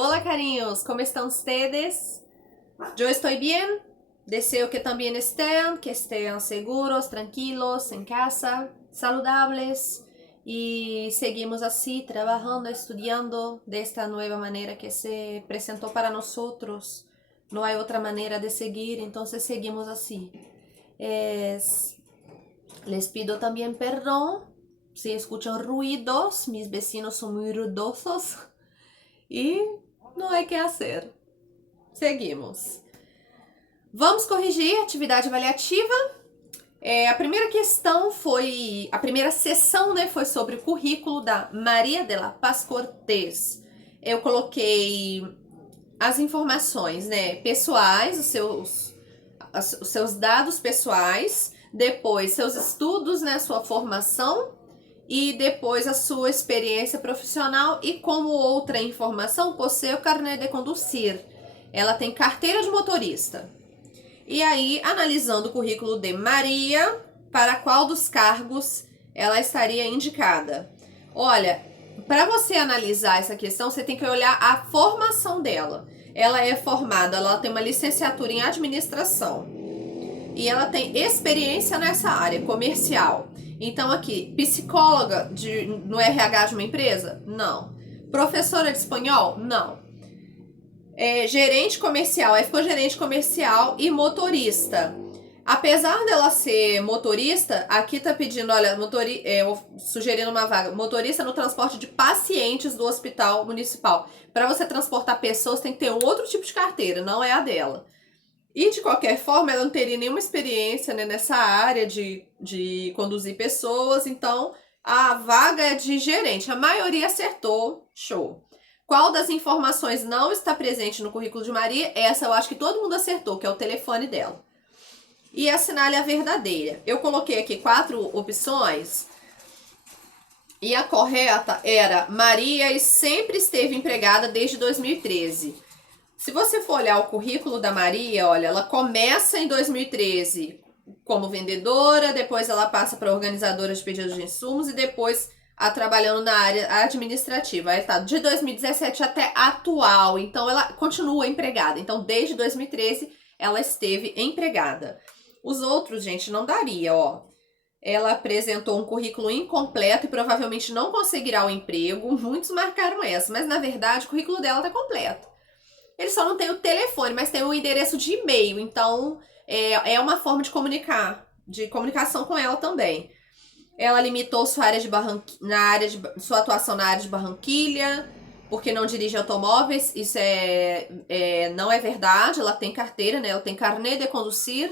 Hola cariños, ¿cómo están ustedes? Yo estoy bien, deseo que también estén, que estén seguros, tranquilos, en casa, saludables y seguimos así, trabajando, estudiando de esta nueva manera que se presentó para nosotros. No hay otra manera de seguir, entonces seguimos así. Es- Les pido también perdón si escuchan ruidos, mis vecinos son muy ruidosos. E não é que hacer. Seguimos. Vamos corrigir a atividade avaliativa. A primeira questão foi. A primeira sessão, né, foi sobre o currículo da Maria de la Paz Cortez. Eu coloquei as informações, né, pessoais, os seus dados pessoais, depois seus estudos, né, sua formação e depois a sua experiência profissional e como outra informação, possuir o carnet de conduzir. Ela tem carteira de motorista. E aí, analisando o currículo de Maria, para qual dos cargos ela estaria indicada? Olha, para você analisar essa questão, você tem que olhar a formação dela. Ela é formada, ela tem uma licenciatura em administração e ela tem experiência nessa área comercial. Então aqui, psicóloga no RH de uma empresa? Não. Professora de espanhol? Não. Gerente comercial, aí ficou gerente comercial e motorista. Apesar dela ser motorista, aqui tá pedindo, olha, sugerindo uma vaga, motorista no transporte de pacientes do hospital municipal. Para você transportar pessoas tem que ter um outro tipo de carteira, não é a dela. E de qualquer forma, ela não teria nenhuma experiência, né, nessa área de conduzir pessoas, então a vaga é de gerente. A maioria acertou, show. Qual das informações não está presente no currículo de Maria? Essa eu acho que todo mundo acertou, que é o telefone dela. E assinale a verdadeira. Eu coloquei aqui 4 opções e a correta era Maria e sempre esteve empregada desde 2013. Se você for olhar o currículo da Maria, olha, ela começa em 2013 como vendedora, depois ela passa para organizadora de pedidos de insumos e depois trabalhando na área administrativa. Aí tá de 2017 até atual, então ela continua empregada. Então desde 2013 ela esteve empregada. Os outros, gente, não daria, ó. Ela apresentou um currículo incompleto e provavelmente não conseguirá o emprego. Muitos marcaram essa, mas na verdade o currículo dela tá completo. Ele só não tem o telefone, mas tem o endereço de e-mail. Então, é uma forma de comunicação com ela também. Ela limitou sua sua atuação na área de Barranquilha, porque não dirige automóveis. Isso não é verdade. Ela tem carteira, né? Ela tem carnet de conduzir.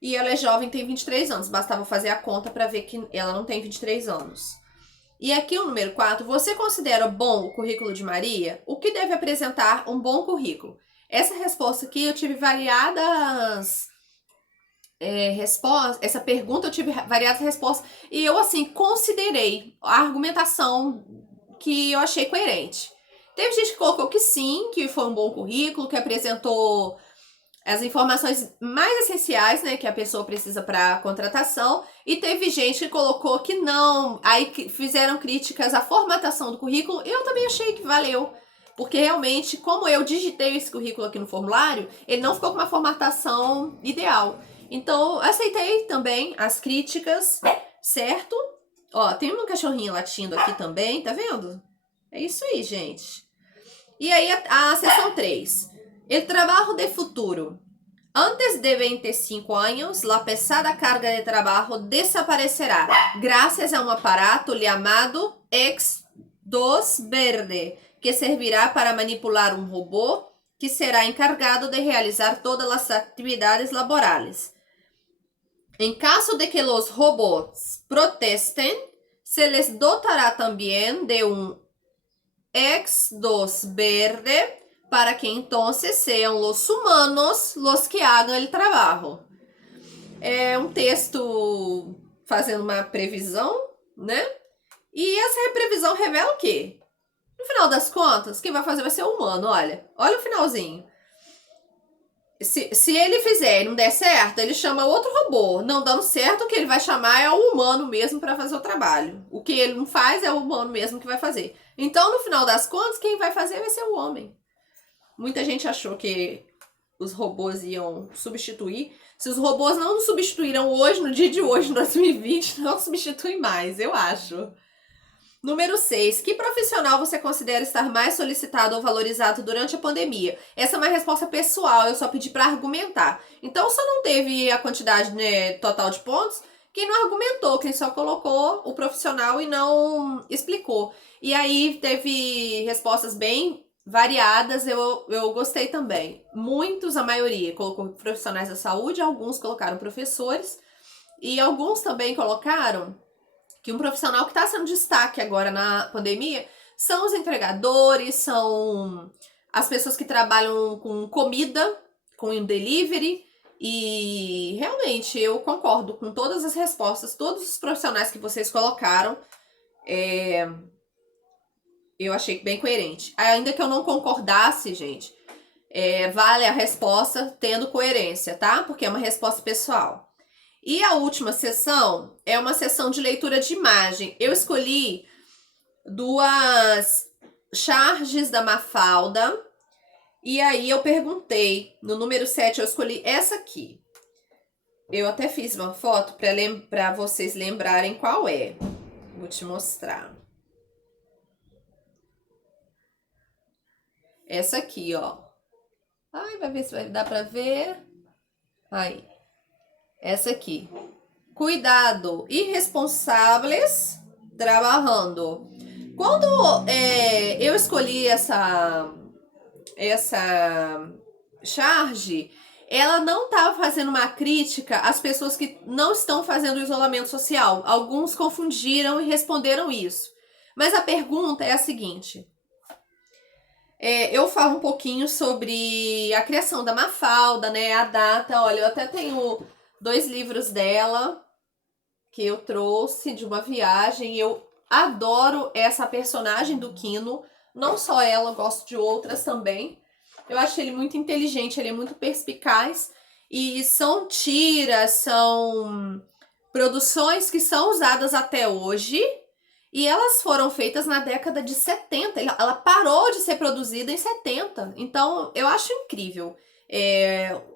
E ela é jovem, tem 23 anos. Bastava fazer a conta para ver que ela não tem 23 anos. E aqui o número 4, você considera bom o currículo de Maria? O que deve apresentar um bom currículo? Essa resposta aqui eu tive variadas respostas, essa pergunta eu tive variadas respostas e eu assim considerei a argumentação que eu achei coerente. Teve gente que colocou que sim, que foi um bom currículo, que apresentou as informações mais essenciais, né, que a pessoa precisa para contratação, e teve gente que colocou que não, aí fizeram críticas à formatação do currículo, e eu também achei que valeu, porque realmente, como eu digitei esse currículo aqui no formulário, ele não ficou com uma formatação ideal. Então, aceitei também as críticas, certo? Ó, tem uma cachorrinha latindo aqui também, tá vendo? É isso aí, gente. E aí, a seção 3. El trabajo de futuro. Antes de 25 anos, la pesada carga de trabajo desaparecerá gracias a un aparato llamado X2 Verde, que servirá para manipular un robot que será encargado de realizar todas las actividades laborales. En caso de que los robots protesten, se les dotará también de un X2 Verde para que entonces sean los humanos los que hagan el trabajo. É um texto fazendo uma previsão, né? E essa previsão revela o quê? No final das contas, quem vai fazer vai ser o humano, olha. Olha o finalzinho. Se ele fizer e não der certo, ele chama outro robô. Não dando certo, o que ele vai chamar é o humano mesmo para fazer o trabalho. O que ele não faz é o humano mesmo que vai fazer. Então, no final das contas, quem vai fazer vai ser o homem. Muita gente achou que os robôs iam substituir. Se os robôs não nos substituíram hoje, no dia de hoje, em 2020, não substituem mais, eu acho. Número 6. Que profissional você considera estar mais solicitado ou valorizado durante a pandemia? Essa é uma resposta pessoal, eu só pedi para argumentar. Então, só não teve a quantidade, né, total de pontos quem não argumentou, quem só colocou o profissional e não explicou. E aí teve respostas bem variadas, eu gostei também. Muitos, a maioria, colocou profissionais da saúde, alguns colocaram professores e alguns também colocaram que um profissional que está sendo destaque agora na pandemia são os entregadores, são as pessoas que trabalham com comida, com delivery. E realmente eu concordo com todas as respostas, todos os profissionais que vocês colocaram. Eu achei bem coerente. Ainda que eu não concordasse, gente, vale a resposta tendo coerência, tá? Porque é uma resposta pessoal. E a última sessão é uma sessão de leitura de imagem. Eu escolhi 2 charges da Mafalda. E aí eu perguntei, no número 7 eu escolhi essa aqui. Eu até fiz uma foto para vocês lembrarem qual é. Vou te mostrar. Essa aqui, ó. Ai, vai ver se vai dar pra ver. Aí. Essa aqui. Cuidado, irresponsáveis trabalhando. Quando eu escolhi essa charge, ela não estava fazendo uma crítica às pessoas que não estão fazendo isolamento social. Alguns confundiram e responderam isso. Mas a pergunta é a seguinte. Eu falo um pouquinho sobre a criação da Mafalda, né? A data, olha, eu até tenho 2 livros dela que eu trouxe de uma viagem. Eu adoro essa personagem do Quino. Não só ela, eu gosto de outras também. Eu acho ele muito inteligente, ele é muito perspicaz. E são tiras, são produções que são usadas até hoje. E elas foram feitas na década de 70. Ela parou de ser produzida em 70. Então, eu acho incrível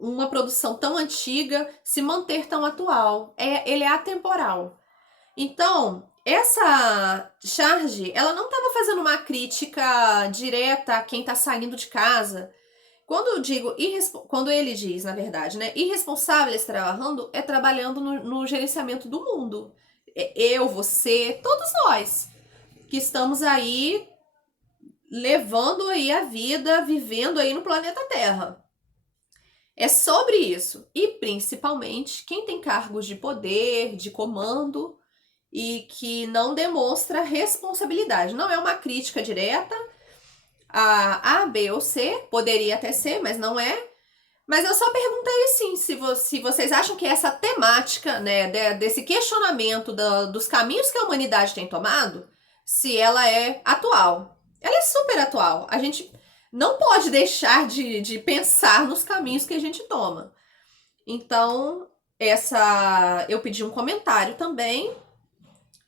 uma produção tão antiga se manter tão atual. Ele é atemporal. Então, essa charge, ela não estava fazendo uma crítica direta a quem está saindo de casa. Quando ele diz, na verdade, né, irresponsáveis trabalhando, é trabalhando no gerenciamento do mundo. Eu, você, todos nós que estamos aí levando aí a vida, vivendo aí no planeta Terra. É sobre isso. E principalmente quem tem cargos de poder, de comando e que não demonstra responsabilidade. Não é uma crítica direta a A, B ou C, poderia até ser, mas não é. Mas eu só perguntei assim, se vocês acham que essa temática, né, desse questionamento dos caminhos que a humanidade tem tomado, se ela é atual. Ela é super atual. A gente não pode deixar de pensar nos caminhos que a gente toma. Então, eu pedi um comentário também,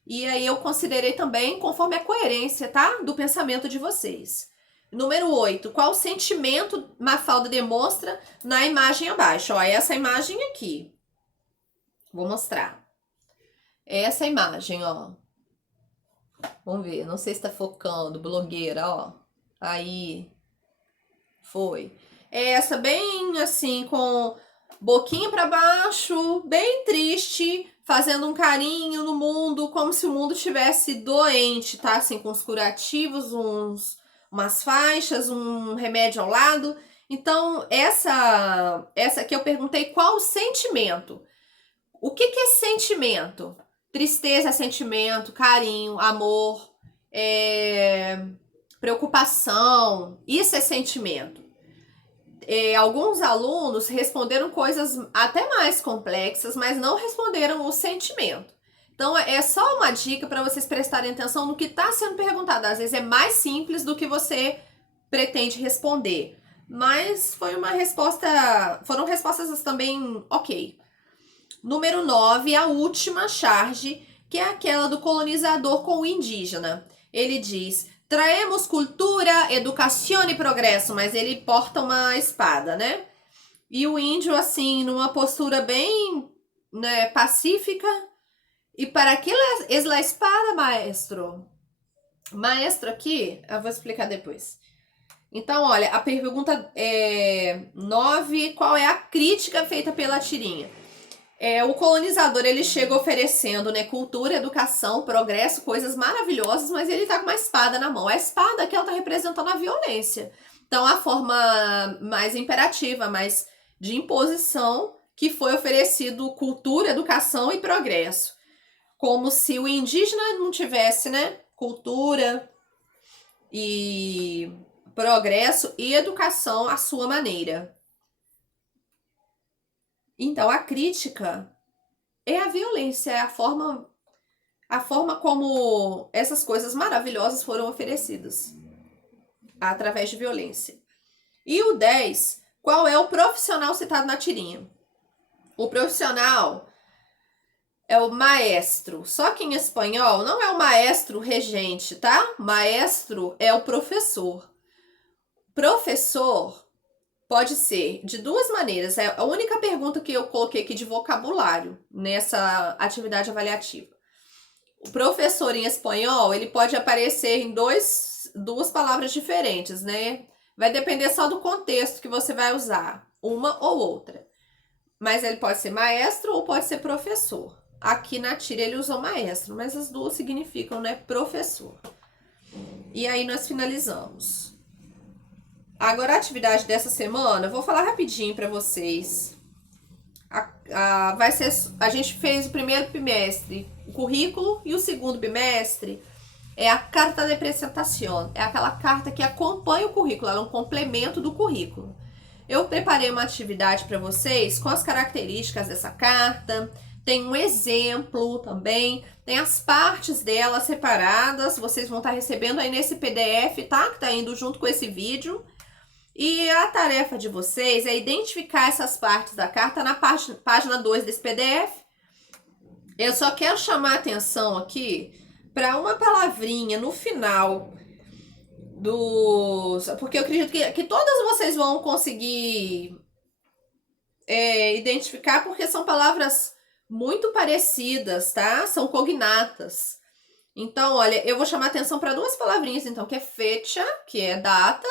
e aí eu considerei também conforme a coerência, tá, do pensamento de vocês. Número 8. Qual sentimento Mafalda demonstra na imagem abaixo? Ó, essa imagem aqui. Vou mostrar. Essa imagem, ó. Vamos ver. Não sei se tá focando. Blogueira, ó. Aí. Foi. Essa bem assim, com boquinha pra baixo, bem triste, fazendo um carinho no mundo, como se o mundo estivesse doente, tá? Assim, com os curativos, umas faixas, um remédio ao lado. Então, essa aqui eu perguntei qual o sentimento. O que é sentimento? Tristeza é sentimento, carinho, amor, preocupação, isso é sentimento. Alguns alunos responderam coisas até mais complexas, mas não responderam o sentimento. Então, é só uma dica para vocês prestarem atenção no que está sendo perguntado. Às vezes é mais simples do que você pretende responder. mas foi uma resposta, foram respostas também ok. Número 9, a última charge, que é aquela do colonizador com o indígena. Ele diz: traemos cultura, educação e progresso, mas ele porta uma espada, né? E o índio, assim, numa postura bem, né, pacífica. E para que é a espada, maestro? Maestro aqui, eu vou explicar depois. Então, olha, a pergunta 9, qual é a crítica feita pela tirinha? O colonizador, ele chega oferecendo, né, cultura, educação, progresso, coisas maravilhosas, mas ele tá com uma espada na mão. A espada aqui, ela tá representando a violência. Então, a forma mais imperativa, mais de imposição, que foi oferecido cultura, educação e progresso. Como se o indígena não tivesse, né, cultura e progresso e educação à sua maneira. Então, a crítica é a violência, é a forma como essas coisas maravilhosas foram oferecidas, através de violência. E o 10, qual é o profissional citado na tirinha? O profissional é o maestro, só que em espanhol não é o maestro regente, tá? Maestro é o professor. Professor pode ser de duas maneiras. É a única pergunta que eu coloquei aqui de vocabulário nessa atividade avaliativa. O professor em espanhol, ele pode aparecer em duas palavras diferentes, né? Vai depender só do contexto que você vai usar, uma ou outra. Mas ele pode ser maestro ou pode ser professor. Aqui na tira ele usou maestro, mas as duas significam, né, professor. E aí nós finalizamos. Agora a atividade dessa semana, eu vou falar rapidinho para vocês. A gente fez o primeiro bimestre, o currículo, e o segundo bimestre é a carta de apresentação. É aquela carta que acompanha o currículo, ela é um complemento do currículo. Eu preparei uma atividade para vocês com as características dessa carta, tem um exemplo também, tem as partes dela separadas, vocês vão estar recebendo aí nesse PDF, tá? Que tá indo junto com esse vídeo. E a tarefa de vocês é identificar essas partes da carta na página 2 desse PDF. Eu só quero chamar a atenção aqui para uma palavrinha no final porque eu acredito que todas vocês vão conseguir identificar, porque são palavras muito parecidas, tá? São cognatas. Então, olha, eu vou chamar a atenção para duas palavrinhas, então, que é fecha, que é data,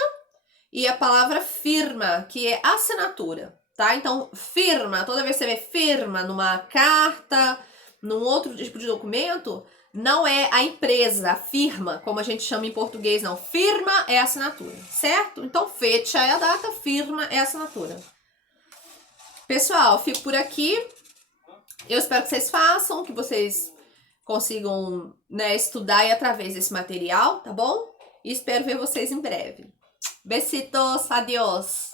e a palavra firma, que é assinatura, tá? Então, firma, toda vez que você vê firma numa carta, num outro tipo de documento, não é a empresa, a firma, como a gente chama em português, não. Firma é a assinatura, certo? Então, fecha é a data, firma é a assinatura. Pessoal, fico por aqui. Eu espero que vocês façam, que vocês consigam, né, estudar aí através desse material, tá bom? E espero ver vocês em breve. Besitos, adiós!